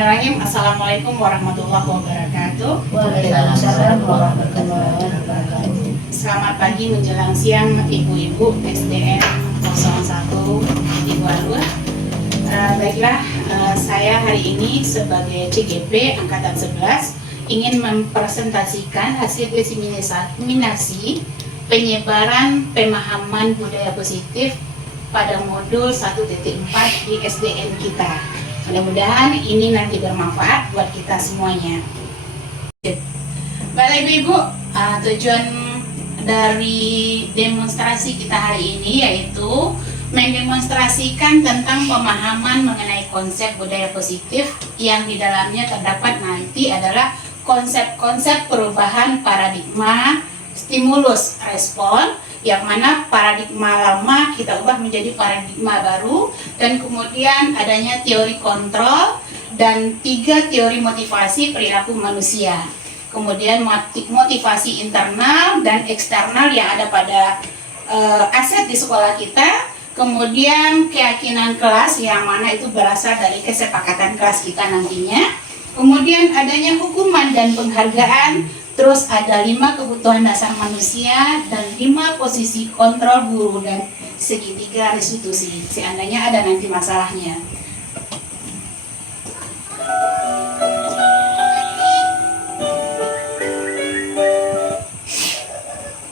Bismillahirrahmanirrahim. Assalamualaikum warahmatullahi wabarakatuh. Waalaikumsalam warahmatullahi wabarakatuh. Selamat pagi menjelang siang Ibu-Ibu SDN 01 Ibu Alur. Baiklah, saya hari ini sebagai CGP Angkatan 11 ingin mempresentasikan hasil diseminasi penyebaran pemahaman budaya positif pada modul 1.4 di SDN kita. Mudah-mudahan ini nanti bermanfaat buat kita semuanya. Baik Ibu-Ibu, tujuan dari demonstrasi kita hari ini yaitu mendemonstrasikan tentang pemahaman mengenai konsep budaya positif yang di dalamnya terdapat nanti adalah konsep-konsep perubahan paradigma stimulus respon, yang mana paradigma lama kita ubah menjadi paradigma baru, dan kemudian adanya teori kontrol dan 3 teori motivasi perilaku manusia. Kemudian motivasi internal dan eksternal yang ada pada aset di sekolah kita. Kemudian keyakinan kelas yang mana itu berasal dari kesepakatan kelas kita nantinya. Kemudian adanya hukuman dan penghargaan. Terus ada 5 kebutuhan dasar manusia dan 5 posisi kontrol guru dan segitiga restitusi. Seandainya ada nanti masalahnya.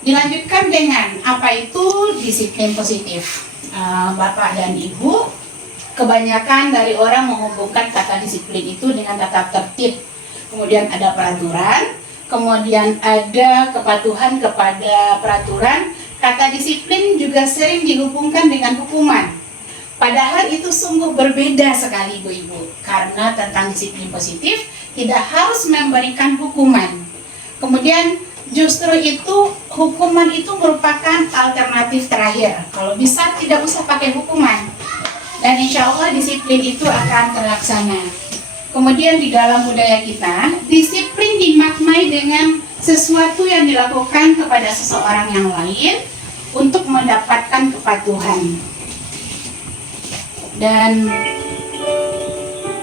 Dilanjutkan dengan apa itu disiplin positif. Bapak dan Ibu, kebanyakan dari orang menghubungkan kata disiplin itu dengan tata tertib. Kemudian ada peraturan. Kemudian ada kepatuhan kepada peraturan. Kata disiplin juga sering dihubungkan dengan hukuman. Padahal itu sungguh berbeda sekali Ibu-Ibu. Karena tentang disiplin positif tidak harus memberikan hukuman. Kemudian justru itu hukuman itu merupakan alternatif terakhir. Kalau bisa tidak usah pakai hukuman. Dan insya Allah disiplin itu akan terlaksana. Kemudian di dalam budaya kita, disiplin dimaknai dengan sesuatu yang dilakukan kepada seseorang yang lain untuk mendapatkan kepatuhan. Dan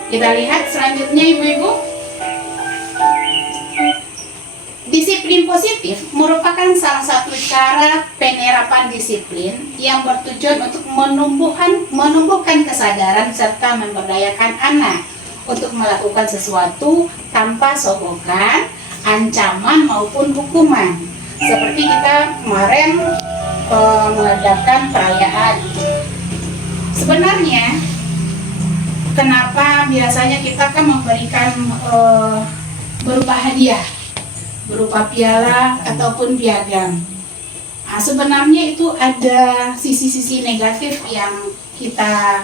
kita lihat selanjutnya Ibu-Ibu. Disiplin positif merupakan salah satu cara penerapan disiplin yang bertujuan untuk menumbuhkan kesadaran serta memberdayakan anak untuk melakukan sesuatu tanpa sogokan, ancaman maupun hukuman. Seperti kita kemarin mengadakan perayaan. Sebenarnya kenapa biasanya kita kan memberikan berupa hadiah, berupa piala ataupun piagam. Sebenarnya itu ada sisi-sisi negatif yang kita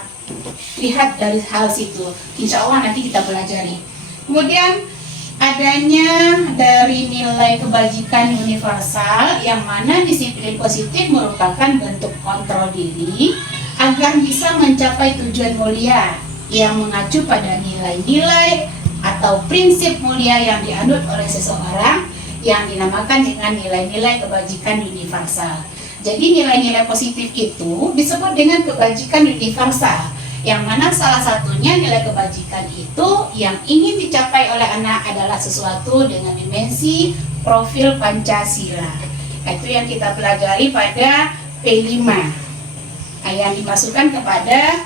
lihat dari hal situ. Insya Allah nanti kita pelajari. Kemudian adanya dari nilai kebajikan universal yang mana disiplin positif merupakan bentuk kontrol diri agar bisa mencapai tujuan mulia yang mengacu pada nilai-nilai atau prinsip mulia yang dianut oleh seseorang yang dinamakan dengan nilai-nilai kebajikan universal. Jadi nilai-nilai positif itu disebut dengan kebajikan universal, yang mana salah satunya nilai kebajikan itu yang ingin dicapai oleh anak adalah sesuatu dengan dimensi profil Pancasila. Itu yang kita pelajari pada P5 yang dimasukkan kepada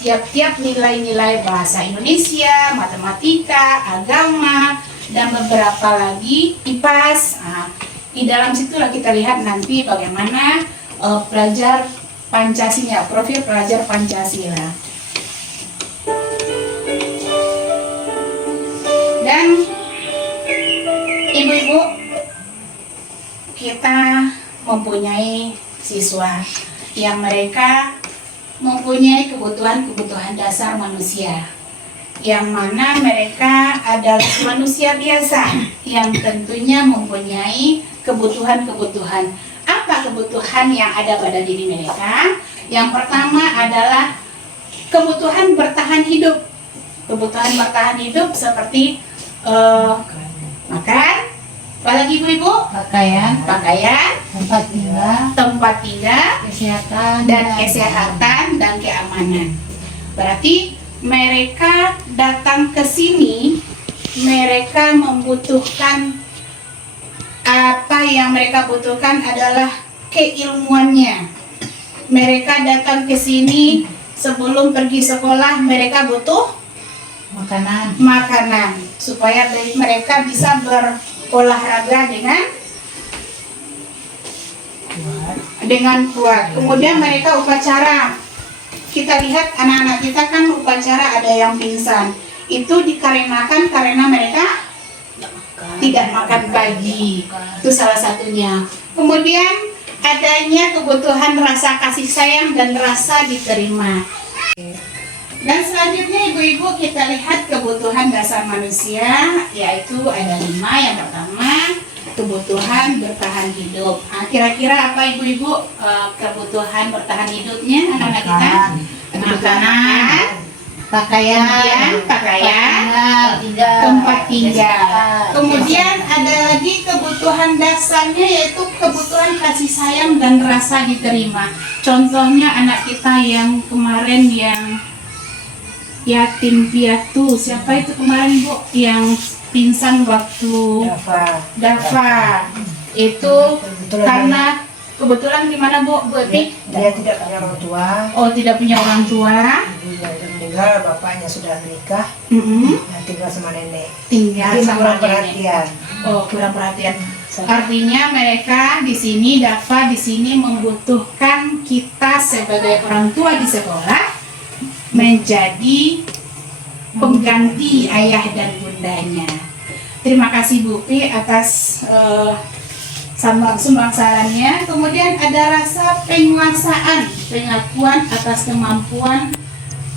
tiap-tiap nilai-nilai bahasa Indonesia, matematika, agama, dan beberapa lagi IPAS. Di dalam situlah kita lihat nanti bagaimana pelajar Pancasila, profil pelajar Pancasila. Dan Ibu-Ibu, kita mempunyai siswa yang mereka mempunyai kebutuhan-kebutuhan dasar manusia, yang mana mereka adalah manusia biasa yang tentunya mempunyai kebutuhan-kebutuhan. Apa kebutuhan yang ada pada diri mereka? Yang pertama adalah kebutuhan bertahan hidup. Kebutuhan bertahan hidup seperti makan, apalagi Ibu-Ibu? Pakaian, tempat tinggal, kesehatan dan keamanan. Berarti mereka datang ke sini, mereka membutuhkan apa yang mereka butuhkan adalah keilmuannya. Mereka datang ke sini sebelum pergi sekolah, mereka butuh makanan supaya mereka bisa berolahraga dengan kuat. Kemudian mereka upacara. Kita lihat anak-anak kita kan upacara ada yang pingsan. Itu dikarenakan karena mereka tidak makan pagi. Itu salah satunya. Kemudian adanya kebutuhan rasa kasih sayang dan rasa diterima. Dan selanjutnya ibu-ibu kita lihat kebutuhan dasar manusia, yaitu ada 5. Yang pertama, kebutuhan bertahan hidup. Kira-kira apa ibu-ibu kebutuhan bertahan hidupnya anak-anak kita? Makanan, pakaian, tempat tinggal. Kemudian ada lagi kebutuhan dasarnya, yaitu kebutuhan kasih sayang dan rasa diterima. Contohnya anak kita yang kemarin yang yatim piatu, siapa itu kemarin Bu yang pingsan waktu Dava itu karena kebetulan gimana Bu Epi? Dia tidak punya orang tua. Oh, tidak punya orang tua. Ibunya sudah meninggal, bapaknya sudah menikah. Tinggal sama nenek. Tinggal Jadi sama kurang nenek. perhatian. Oh, kurang perhatian. Artinya mereka di sini, Dava di sini membutuhkan kita sebagai orang tua di sekolah menjadi pengganti ayah dan bundanya. Terima kasih Bu Pi atas sumbang sarannya. Kemudian ada rasa penguasaan, pengakuan atas kemampuan,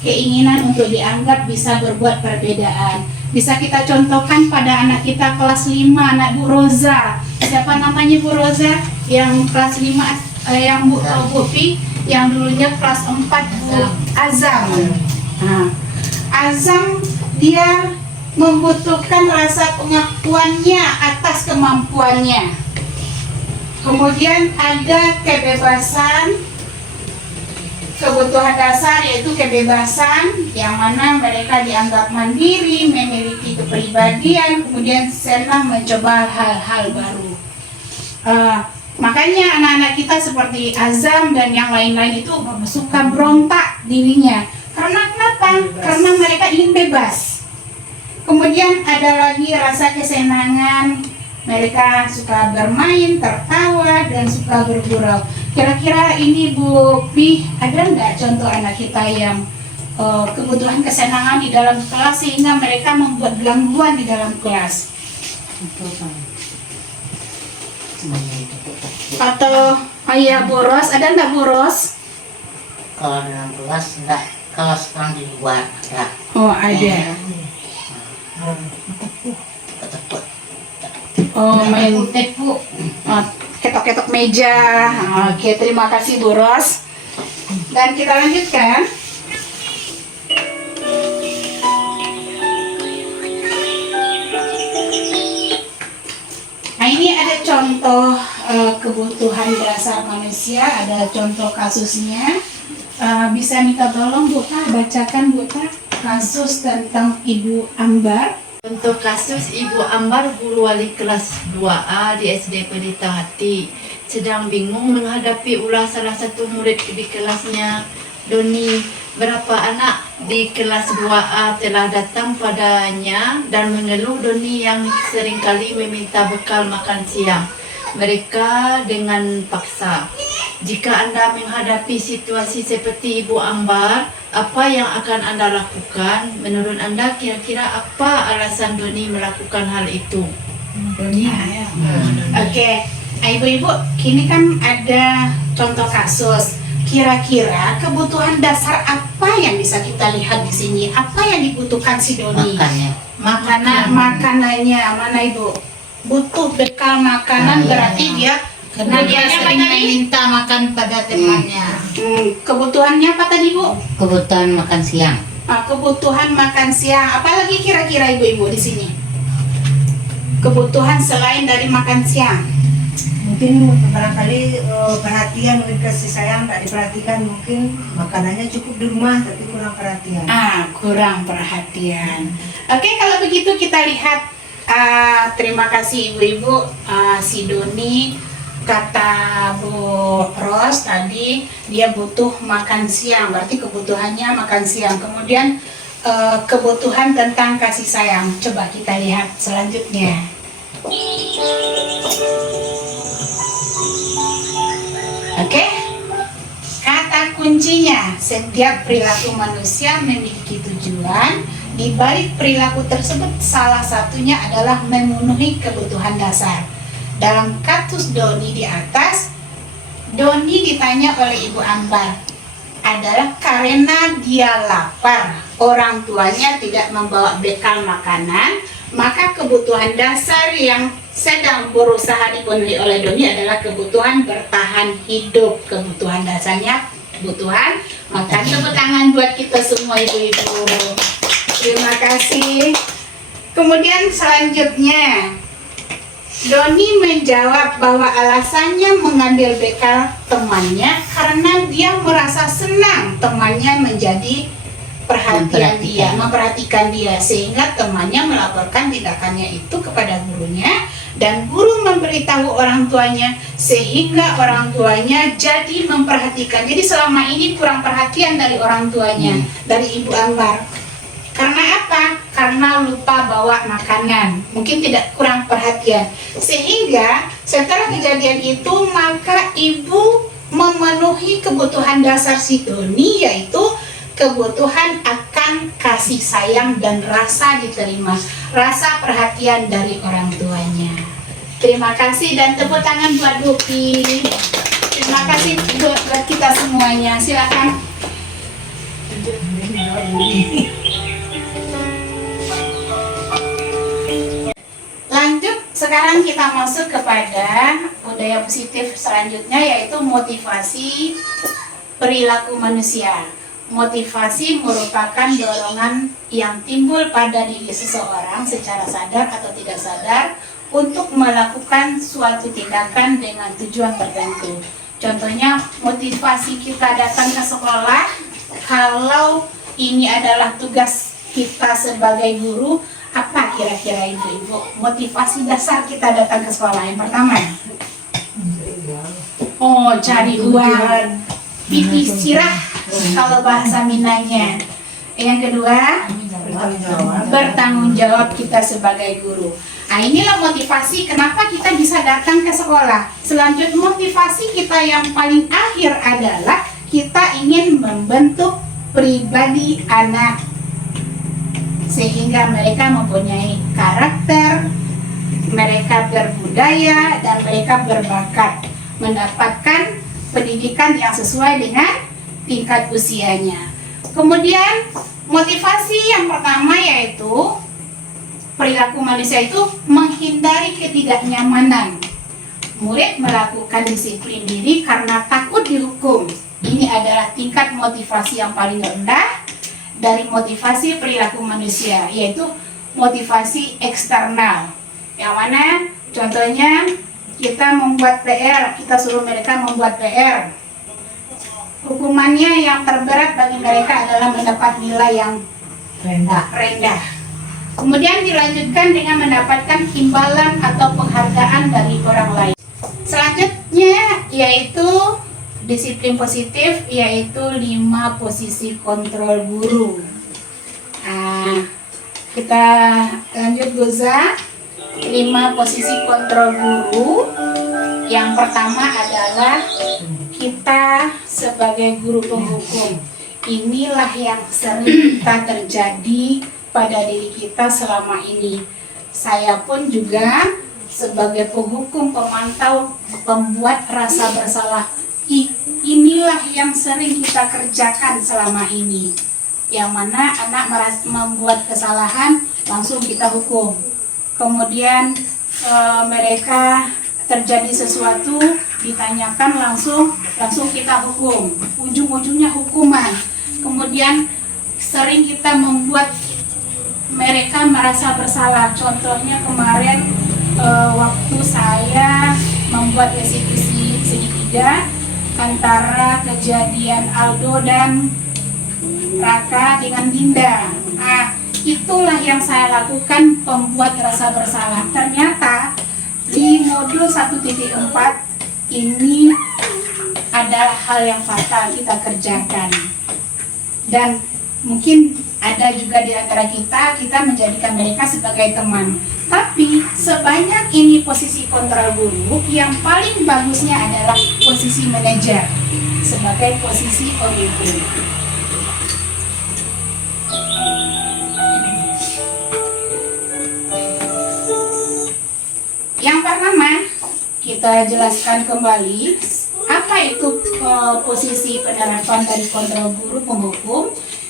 keinginan untuk dianggap bisa berbuat perbedaan. Bisa kita contohkan pada anak kita kelas 5, anak Bu Roza. Siapa namanya Bu Roza? Yang kelas 5 yang Bu Pi, yang dulunya kelas 4 Bu Azam. Nah, Azam dia membutuhkan rasa pengakuannya atas kemampuannya. Kemudian ada kebebasan, kebutuhan dasar yaitu kebebasan yang mana mereka dianggap mandiri, memiliki kepribadian, kemudian senang mencoba hal-hal baru. Makanya anak-anak kita seperti Azam dan yang lain-lain itu suka berontak dirinya. Karena kenapa? Karena mereka ingin bebas. Kemudian ada lagi rasa kesenangan. Mereka suka bermain, tertawa, dan suka bergurau. Kira-kira ini Bu Pi, ada nggak contoh anak kita yang kebutuhan kesenangan di dalam kelas sehingga mereka membuat gangguan di dalam kelas? Atau ayah boros, ada nggak boros? Kalau dalam kelas enggak, kalau sekarang di luar ada. Oh ada. Keteput. Oh main ketok-ketok meja. Oke, terima kasih Bu Ros. Dan kita lanjutkan. Nah ini ada contoh kebutuhan dasar manusia, ada contoh kasusnya. Bisa minta tolong Bu Ta, bacakan Bu Ta kasus tentang Ibu Ambar. Untuk kasus Ibu Ambar, guru wali kelas 2A di SD Pelita Hati, sedang bingung menghadapi ulah salah satu murid di kelasnya, Doni. Berapa anak di kelas 2A telah datang padanya dan mengeluh Doni yang seringkali meminta bekal makan siang mereka dengan paksa. Jika Anda menghadapi situasi seperti Ibu Ambar, apa yang akan Anda lakukan? Menurut Anda kira-kira apa alasan Doni melakukan hal itu? Doni ya. Oke, ibu-ibu, kini kan ada contoh kasus. Kira-kira kebutuhan dasar apa yang bisa kita lihat di sini? Apa yang dibutuhkan si Doni? Makanannya mana Ibu? Butuh bekal makanan, berarti dia Karena dia sering meminta makan pada temannya. Kebutuhannya apa tadi Bu? Kebutuhan makan siang. Kebutuhan makan siang. Apalagi kira-kira ibu-ibu di sini? Kebutuhan selain dari makan siang. mungkin barangkali perhatian dan kasih sayang tak diperhatikan, mungkin makanannya cukup di rumah tapi kurang perhatian. Kurang perhatian. Oke, kalau begitu kita lihat. Terima kasih ibu-ibu. Si Doni, kata Bu Ros tadi dia butuh makan siang, berarti kebutuhannya makan siang. Kemudian kebutuhan tentang kasih sayang. Coba kita lihat selanjutnya. Oke, kata kuncinya, setiap perilaku manusia memiliki tujuan. Di balik perilaku tersebut, salah satunya adalah memenuhi kebutuhan dasar. Dalam kasus Doni di atas, Doni ditanya oleh Ibu Ambar adalah karena dia lapar, orang tuanya tidak membawa bekal makanan, maka kebutuhan dasar yang sedang berusaha dipenuhi oleh Doni adalah kebutuhan bertahan hidup. Kebutuhan dasarnya kebutuhan makan. Tepuk tangan buat kita semua ibu-ibu. Terima kasih. Kemudian selanjutnya, Doni menjawab bahwa alasannya mengambil bekal temannya karena dia merasa senang temannya menjadi memperhatikan dia, sehingga temannya melaporkan tindakannya itu kepada gurunya dan guru memberitahu orang tuanya sehingga orang tuanya jadi memperhatikan. Jadi selama ini kurang perhatian dari orang tuanya, dari Ibu Ambar. Karena apa? Karena lupa bawa makanan, mungkin tidak kurang perhatian. Sehingga setelah kejadian itu maka ibu memenuhi kebutuhan dasar si Doni, yaitu kebutuhan akan kasih sayang dan rasa diterima, rasa perhatian dari orang tuanya. Terima kasih dan tepuk tangan buat Dupi. Terima kasih buat kita semuanya. Silakan. Lanjut, sekarang kita masuk kepada budaya positif selanjutnya, yaitu motivasi perilaku manusia. Motivasi merupakan dorongan yang timbul pada diri seseorang secara sadar atau tidak sadar untuk melakukan suatu tindakan dengan tujuan tertentu. Contohnya, motivasi kita datang ke sekolah, kalau ini adalah tugas kita sebagai guru, apa kira-kira ibu-ibu motivasi dasar kita datang ke sekolah? Yang pertama, cari uang, pipi sirah kalau bahasa Minangnya. Yang kedua, bertanggung jawab kita sebagai guru. Nah, inilah motivasi kenapa kita bisa datang ke sekolah. Selanjutnya, motivasi kita yang paling akhir adalah kita ingin membentuk pribadi anak sehingga mereka mempunyai karakter, mereka berbudaya, dan mereka berbakat, mendapatkan pendidikan yang sesuai dengan tingkat usianya. Kemudian motivasi yang pertama yaitu perilaku manusia itu menghindari ketidaknyamanan. Murid melakukan disiplin diri karena takut dihukum. Ini adalah tingkat motivasi yang paling rendah dari motivasi perilaku manusia, yaitu motivasi eksternal. Yang mana contohnya kita membuat PR, kita suruh mereka membuat PR. Hukumannya yang terberat bagi mereka adalah mendapat nilai yang rendah. Kemudian dilanjutkan dengan mendapatkan imbalan atau penghargaan dari orang lain. Selanjutnya yaitu disiplin positif, yaitu 5 posisi kontrol guru. Kita lanjut Goza. 5 posisi kontrol guru. Yang pertama adalah kita sebagai guru penghukum. Inilah yang sering kita terjadi pada diri kita selama ini. Saya pun juga sebagai penghukum, pemantau, pembuat rasa bersalah. Inilah yang sering kita kerjakan selama ini, yang mana anak membuat kesalahan langsung kita hukum, kemudian mereka terjadi sesuatu ditanyakan langsung kita hukum, ujung-ujungnya hukuman. Kemudian sering kita membuat mereka merasa bersalah. Contohnya kemarin waktu saya membuat restitusi segitiga antara kejadian Aldo dan Raka dengan Dinda. Itulah yang saya lakukan, pembuat rasa bersalah. Ternyata di modul 1.4 ini adalah hal yang fatal kita kerjakan. Dan mungkin ada juga di antara kita menjadikan mereka sebagai teman. Tapi sebanyak ini posisi kontrol guru, yang paling bagusnya adalah posisi manajer sebagai posisi pemimpin. Yang pertama, kita jelaskan kembali apa itu posisi penerapan dari kontrol guru penghukum.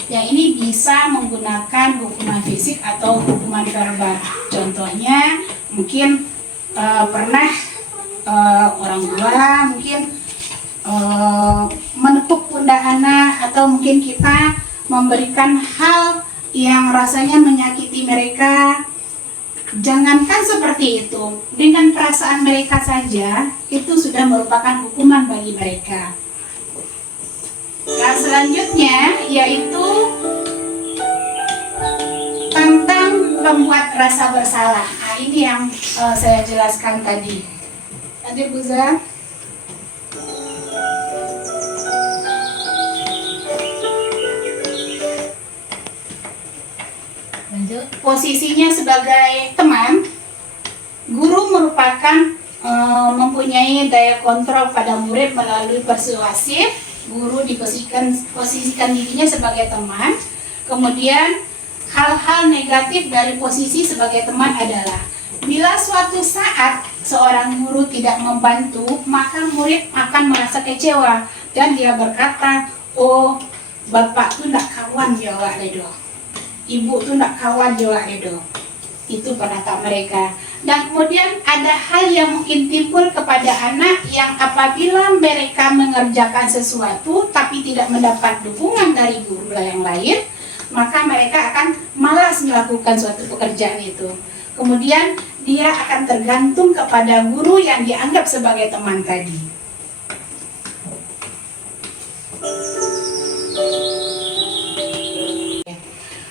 Yang ini bisa menggunakan hukuman fisik atau hukuman verbal. Contohnya mungkin pernah orang tua mungkin menepuk pundak anak, atau mungkin kita memberikan hal yang rasanya menyakiti mereka. Jangankan seperti itu, dengan perasaan mereka saja itu sudah merupakan hukuman bagi mereka. Nah, selanjutnya yaitu tentang membuat rasa bersalah. Ini yang saya jelaskan tadi. Lanjut, Bu Zah. Posisinya sebagai teman, guru merupakan mempunyai daya kontrol pada murid melalui persuasif. Guru posisikan dirinya sebagai teman. Kemudian hal-hal negatif dari posisi sebagai teman adalah bila suatu saat seorang guru tidak membantu, maka murid akan merasa kecewa dan dia berkata, oh bapak tuh ndak kawan jawab ledo, ibu tuh ndak kawan jawab ledo. Itu penata mereka. Dan kemudian ada hal yang mungkin timbul kepada anak yang apabila mereka mengerjakan sesuatu tapi tidak mendapat dukungan dari guru yang lain, maka mereka akan malas melakukan suatu pekerjaan itu. Kemudian dia akan tergantung kepada guru yang dianggap sebagai teman tadi.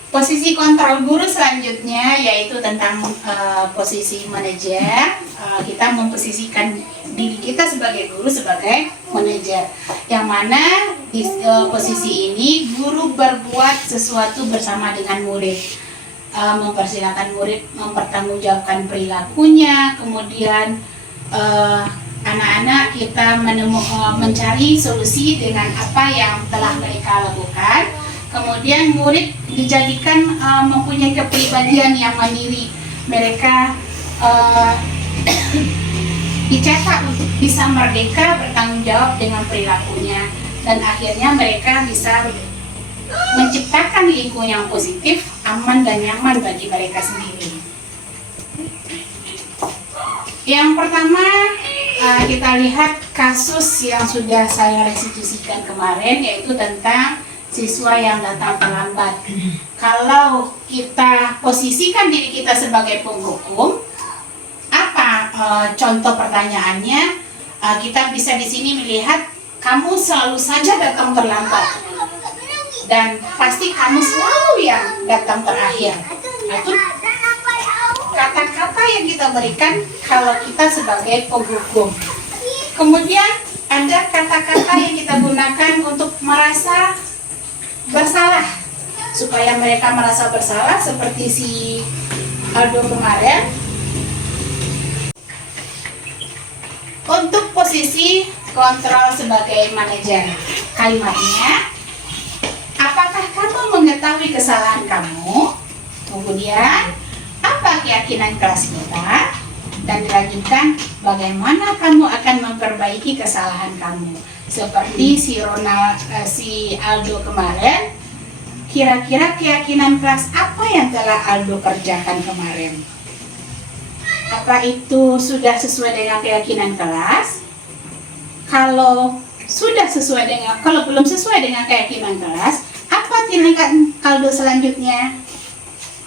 Posisi kontrol guru selanjutnya yaitu tentang posisi manajer. Kita memposisikan diri kita sebagai guru sebagai manajer, yang mana di posisi ini guru berbuat sesuatu bersama dengan murid, mempersilahkan murid mempertanggungjawabkan perilakunya. Kemudian anak-anak kita mencari solusi dengan apa yang telah mereka lakukan. Kemudian murid dijadikan mempunyai kepribadian yang mandiri. Mereka dicetak untuk bisa merdeka bertanggung jawab dengan perilakunya, dan akhirnya mereka bisa menciptakan lingkungan yang positif, aman dan nyaman bagi mereka sendiri. Yang pertama, kita lihat kasus yang sudah saya restitusikan kemarin, yaitu tentang siswa yang datang terlambat. Kalau kita posisikan diri kita sebagai penghukum, apa contoh pertanyaannya? Kita bisa di sini melihat kamu selalu saja datang terlambat dan pasti kamu selalu yang datang terakhir. Itu kata-kata yang kita berikan kalau kita sebagai penghukum. Kemudian ada kata-kata yang kita gunakan untuk merasa bersalah, supaya mereka merasa bersalah, seperti si Aldo kemarin. Untuk posisi kontrol sebagai manajer, kalimatnya, apakah kamu mengetahui kesalahan kamu? Kemudian, apa keyakinan kelas kita? Dan dilanjutkan, bagaimana kamu akan memperbaiki kesalahan kamu? Seperti si Aldo kemarin, kira-kira keyakinan kelas apa yang telah Aldo kerjakan kemarin? Apa itu sudah sesuai dengan keyakinan kelas? Kalau belum sesuai dengan keyakinan kelas, apa tindakan Aldo selanjutnya?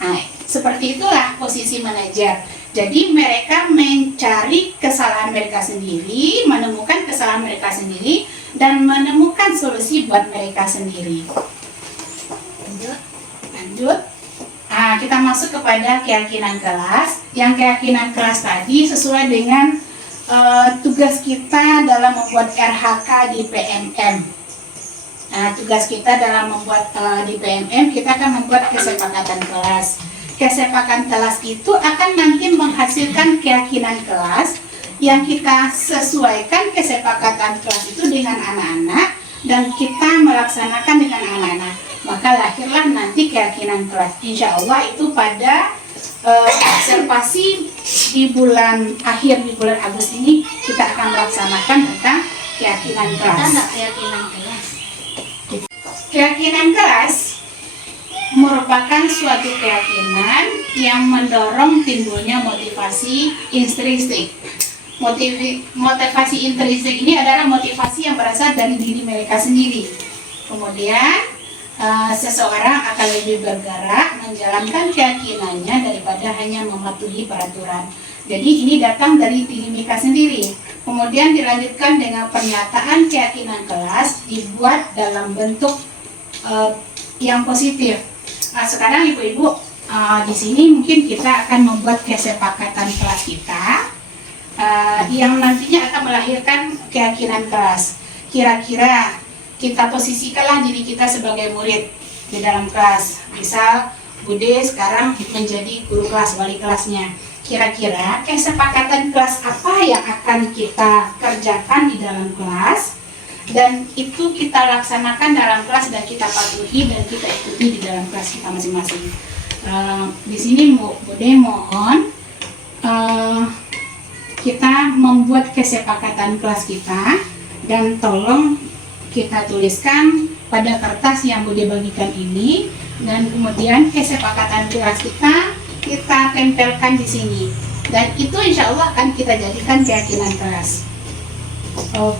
Nah, seperti itulah posisi manajer. Jadi mereka mencari kesalahan mereka sendiri, menemukan kesalahan mereka sendiri, dan menemukan solusi buat mereka sendiri. Lanjut. Kita masuk kepada keyakinan kelas. Yang keyakinan kelas tadi sesuai dengan tugas kita dalam membuat RHK di PMM. Tugas kita dalam membuat di PMM, kita akan membuat kesepakatan kelas. Kesepakatan kelas itu akan nanti menghasilkan keyakinan kelas yang kita sesuaikan kesepakatan kelas itu dengan anak-anak dan kita melaksanakan dengan anak-anak. Maka lahirlah nanti keyakinan kelas. Insya Allah itu pada observasi di bulan akhir, di bulan Agustus ini kita akan melaksanakan tentang keyakinan kelas. Kita enggak keyakinan kelas. Keyakinan kelas merupakan suatu keyakinan yang mendorong timbulnya motivasi intrinsik. Motivasi intrinsik ini adalah motivasi yang berasal dari diri mereka sendiri. Kemudian seseorang akan lebih bergerak menjalankan keyakinannya daripada hanya mematuhi peraturan. Jadi ini datang dari diri mereka sendiri. Kemudian dilanjutkan dengan pernyataan keyakinan kelas dibuat dalam bentuk yang positif. Sekarang ibu-ibu di sini mungkin kita akan membuat kesepakatan kelas kita yang nantinya akan melahirkan keyakinan kelas. Kira-kira kita posisikanlah diri kita sebagai murid di dalam kelas. Misal Bude sekarang menjadi guru kelas, wali kelasnya. Kira-kira kesepakatan kelas apa yang akan kita kerjakan di dalam kelas, dan itu kita laksanakan dalam kelas dan kita patuhi dan kita ikuti di dalam kelas kita masing-masing. Di sini Bude mohon kita membuat kesepakatan kelas kita dan tolong kita tuliskan pada kertas yang Bude bagikan ini, dan kemudian kesepakatan kelas kita tempelkan di sini, dan itu insya Allah akan kita jadikan keyakinan kelas.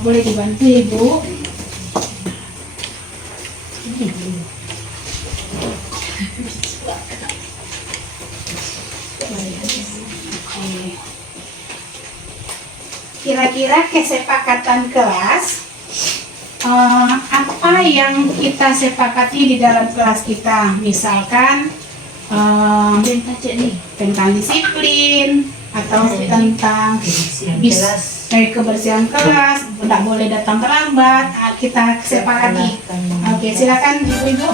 Boleh dibantu Ibu? Kira-kira kesepakatan kelas apa yang kita sepakati di dalam kelas kita? Misalkan tentang disiplin atau tentang kebersihan kelas, tidak boleh datang terlambat. Kita sepakati. Oke, silakan ibu-ibu.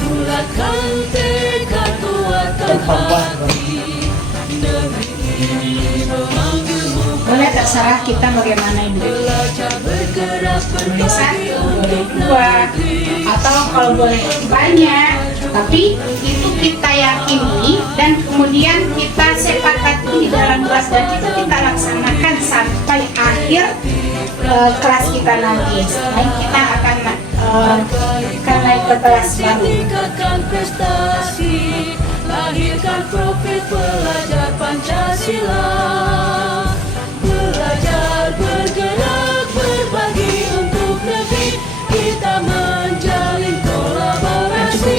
Bulatkan tekad kuatkan hati, negeri ini memanggilmu. Boleh terserah kita bagaimana ibu. Belajar bergerak Boleh satu, boleh untuk dua, negeri. atau kalau boleh banyak. Tapi itu kita yakini dan kemudian kita sepakati di dalam kelas, dan itu kita laksanakan sampai akhir kelas kita nanti. Setelah kita akan naik ke kelas baru. Tingkatkan prestasi, lahirkan profil pelajar Pancasila. Belajar bergerak berbagi untuk negeri, kita menjalin kolaborasi.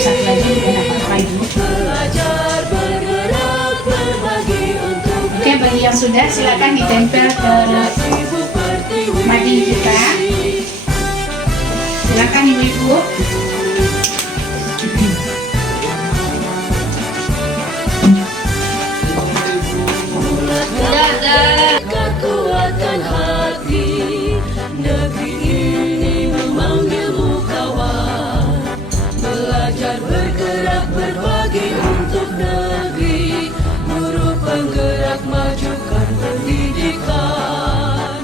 Belajar bergerak berbagi untuk negeri. Oke, bagi yang sudah silakan ditempel ke mading kita. Silakan ibu-ibu. Kuatkan hati, negeri ini memanggilmu kawan. Belajar bergerak berbagi untuk negeri, guru penggerak majukan pendidikan.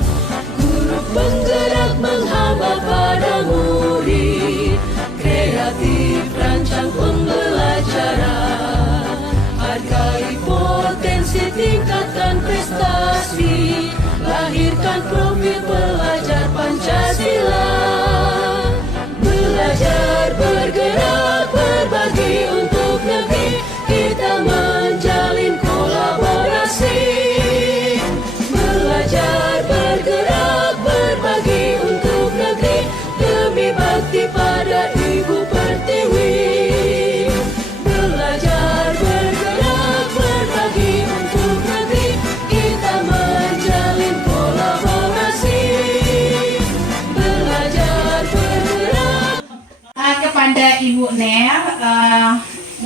Guru penggerak menghamba pada murid, kreatif rancang pembelajaran. Hargai potensi, tingkatkan prestasi, lahirkan profil pelajar Pancasila. Belajar bergerak berbagi untuk negeri, kita menjalin kolaborasi. Belajar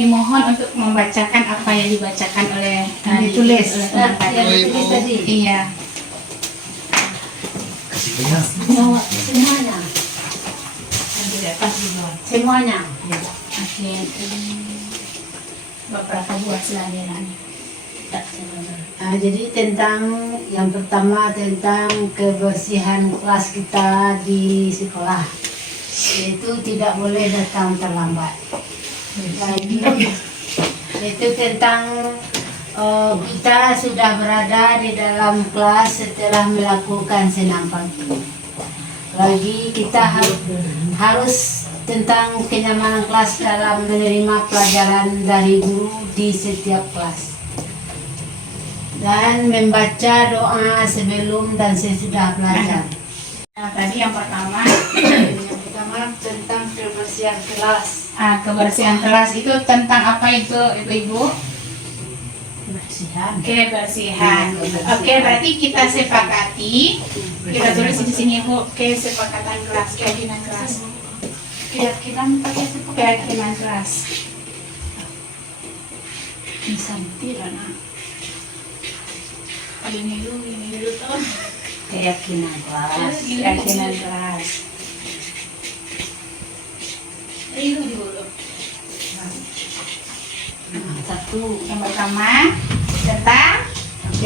dimohon untuk membacakan apa yang dibacakan oleh Ditulis. oleh teman tadi. Yang ditulis tadi. Iya. Jawab semuanya. Semuanya. Oke. Beberapa buah selamiran. Jadi tentang yang pertama tentang kebersihan kelas kita di sekolah, yaitu tidak boleh datang terlambat. Lagi itu tentang kita sudah berada di dalam kelas setelah melakukan senam pagi. Lagi kita harus tentang kenyamanan kelas dalam menerima pelajaran dari guru di setiap kelas. Dan membaca doa sebelum dan sesudah belajar. Nah, tadi yang pertama Tentang kebersihan kelas. kebersihan kelas itu tentang apa itu Ibu-ibu? Kebersihan. Kebersihan. Oke, berarti kita sepakati. Kita tulis di sini Bu, kesepakatan kelas, keyakinan kelas. Keyakinan pakai Keyakinan kelas. tidak nak. Ini dulu tuh. Keyakinan kelas. Keyakinan kelas. Ini dulu. Satu. Yang pertama tentang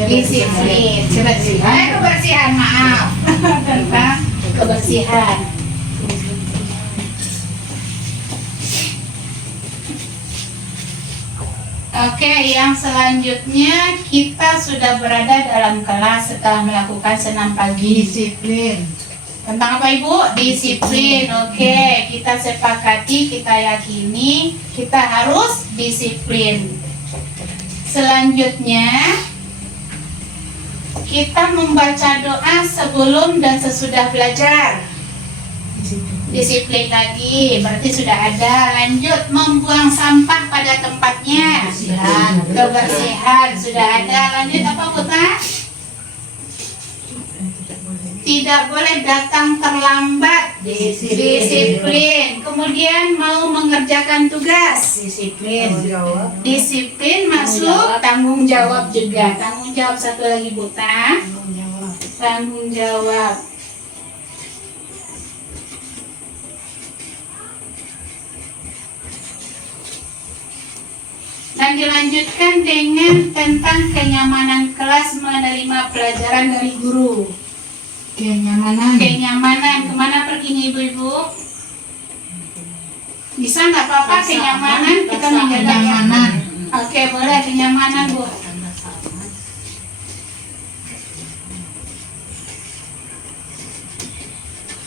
disiplin. Kebersihan, maaf. Tentang kebersihan. Oke, yang selanjutnya kita sudah berada dalam kelas setelah melakukan senam pagi. Disiplin. Tentang apa Ibu? Disiplin. Oke, kita sepakati, kita yakini, kita harus disiplin. Selanjutnya, kita membaca doa sebelum dan sesudah belajar. Disiplin lagi, berarti sudah ada. Lanjut, membuang sampah pada tempatnya. Kebersihan sudah ada. Lanjut apa Buta? Tidak boleh datang terlambat. Disiplin. Kemudian mau mengerjakan tugas. Disiplin. Disiplin masuk tanggung jawab juga. Tanggung jawab satu lagi Buta. Tanggung jawab. Dan dilanjutkan dengan tentang kenyamanan kelas menerima pelajaran dari guru. Kenyamanan. Kemana perginya ibu-ibu? Bisa nggak apa-apa kenyamanan, kita menjaga kenyamanan. Oke, boleh kenyamanan Bu.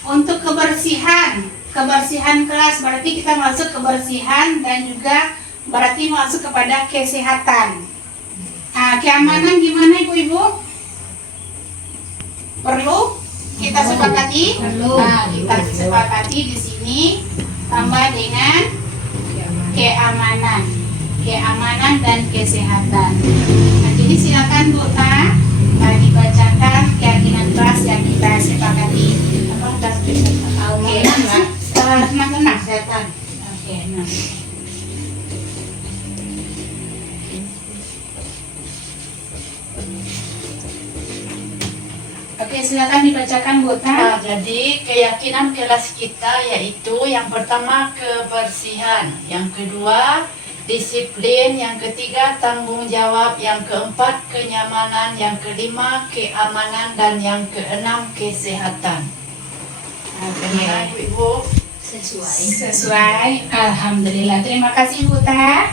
Untuk kebersihan kelas berarti kita masuk kebersihan dan juga berarti masuk kepada kesehatan. Keamanan gimana ibu-ibu? Perlu kita sepakati? Perlu. Kita sepakati di sini tambah dengan keamanan dan kesehatan. Nah, jadi silakan Bu Ta, dibacakan keyakinan kelas yang kita sepakati. Oke, nah. Kesehatan. Oke, nah. Oke, silakan dibacakan Bu Ta. Jadi keyakinan kelas kita yaitu yang pertama kebersihan, yang kedua disiplin, yang ketiga tanggung jawab, yang keempat kenyamanan, yang kelima keamanan, dan yang keenam kesehatan. Bagaimana Ibu? Sesuai. Alhamdulillah. Terima kasih Bu Ta.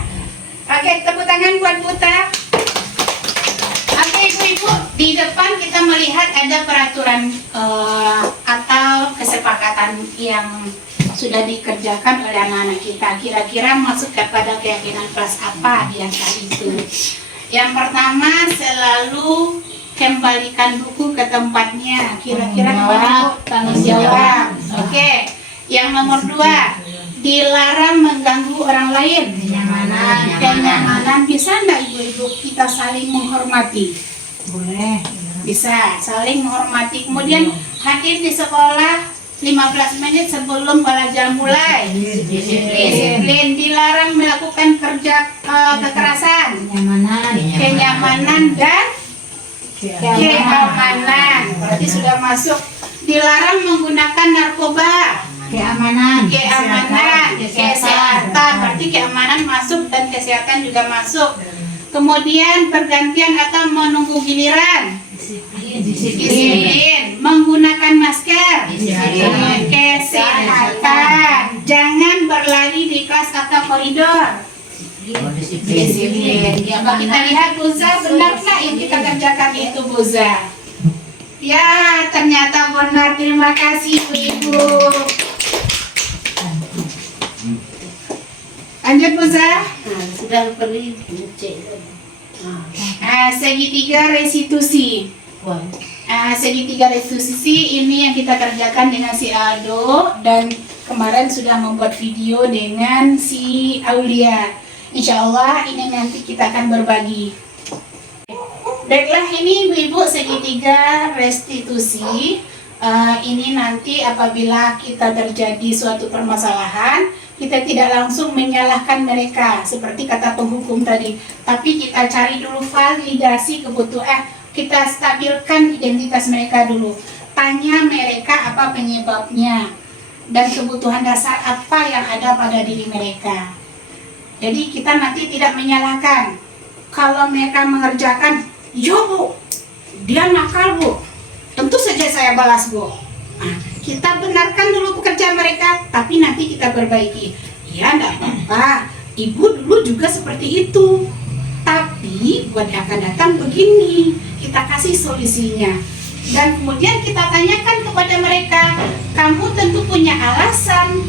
Oke, tepuk tangan buat Bu Ta. Oke ibu-ibu, di depan kita melihat ada peraturan atau kesepakatan yang sudah dikerjakan oleh anak-anak kita. Kira-kira masuk kepada keyakinan kelas apa di antara itu? Yang pertama, selalu kembalikan buku ke tempatnya. Kira-kira kemana Bu? Tanggung jawab. Oke. Yang nomor 2, dilarang mengganggu orang lain. Kenyamanan. Bisa nggak ibu-ibu kita saling menghormati? Boleh. Bisa saling menghormati. Kemudian hadir di sekolah 15 menit sebelum belajar mulai. Disiplin, dilarang melakukan kerja kekerasan, kenyamanan dan keamanan. Berarti sudah masuk. Dilarang menggunakan narkoba, keamanan, kesehatan. Berarti keamanan masuk dan kesehatan juga masuk. Kemudian pergantian atau menunggu giliran. Disiplin, menggunakan masker, kesehatan, jangan berlari di kelas atau koridor. Disiplin. Ya, kalau kita lihat Buza, benarkah yang kita kerjakan itu Buza? Ya, ternyata benar. Terima kasih Ibu. Lanjut Buza. Sudah beri cek. Segitiga restitusi. Segitiga restitusi ini yang kita kerjakan dengan si Aldo, dan kemarin sudah membuat video dengan si Aulia. Insya Allah ini nanti kita akan berbagi. Baiklah, ini ibu-ibu segitiga restitusi. Ini nanti apabila kita terjadi suatu permasalahan, kita tidak langsung menyalahkan mereka seperti kata penghukum tadi, tapi kita cari dulu validasi kebutuhan, kita stabilkan identitas mereka dulu, tanya mereka apa penyebabnya dan kebutuhan dasar apa yang ada pada diri mereka. Jadi kita nanti tidak menyalahkan. Kalau mereka mengerjakan, "Yo Bu, dia nakal Bu, tentu saja saya balas Bu." Kita benarkan dulu pekerjaan mereka, tapi nanti kita perbaiki. Ya, enggak apa-apa, Ibu dulu juga seperti itu, tapi buat yang akan datang begini, kita kasih solusinya. Dan kemudian kita tanyakan kepada mereka, kamu tentu punya alasan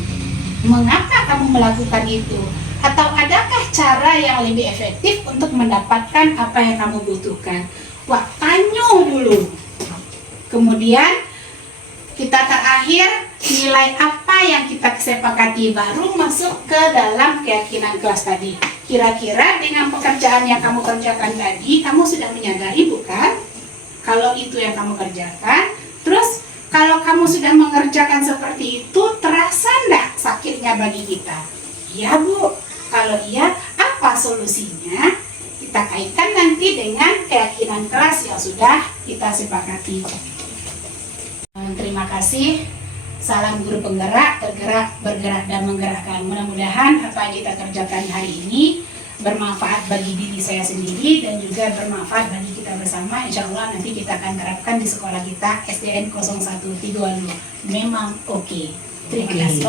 mengapa kamu melakukan itu, atau adakah cara yang lebih efektif untuk mendapatkan apa yang kamu butuhkan. Wah, tanya dulu. Kemudian kita terakhir nilai apa yang kita sepakati, baru masuk ke dalam keyakinan kelas tadi. Kira-kira dengan pekerjaan yang kamu kerjakan tadi, kamu sudah menyadari bukan? Kalau itu yang kamu kerjakan, terus kalau kamu sudah mengerjakan seperti itu, terasa enggak sakitnya bagi kita? Iya Bu, kalau iya, apa solusinya? Kita kaitkan nanti dengan keyakinan kelas yang sudah kita sepakati. Terima kasih. Salam guru penggerak, tergerak, bergerak, dan menggerakkan. Mudah-mudahan apa yang kita kerjakan hari ini bermanfaat bagi diri saya sendiri dan juga bermanfaat bagi kita bersama. Insya Allah nanti kita akan terapkan di sekolah kita SDN 0132. Memang oke. Terima kasih.